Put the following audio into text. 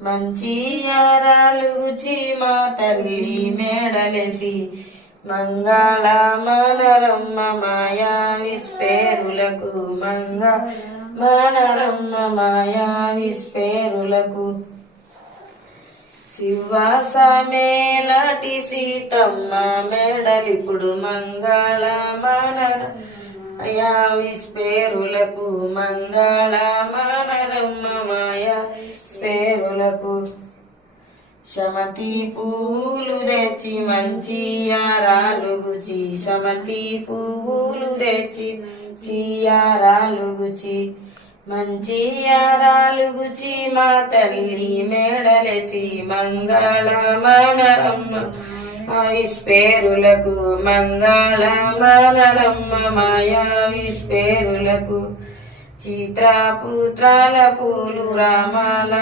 మంచి యారాలు గుచి మా తల్లి మేడలేసి మంగళ మనరమ్మ మాయా విస్పేరులకు మనరమ్మ మాయా విస్పేరులకు శివాసమేలాటి సీతమ్మ మేడలిప్పుడు మంగళ మనరమయా విస్పేరులకు మంగళ మనరమ్మ మాయా విస్పేరులకు శమతి పూలు తెచ్చి మంచి యారాలు గుచి శమతి పూలు తెచ్చి యారాలు గుచి మంచి యారాలు గుచి మా తల్లి మేడలేసి మంగళ మనరమ్మ విస్పేరులకు మంగళ మనరమ్మ మాయా విస్పేరులకు చిత్రపుత్రాల పూలు రామాల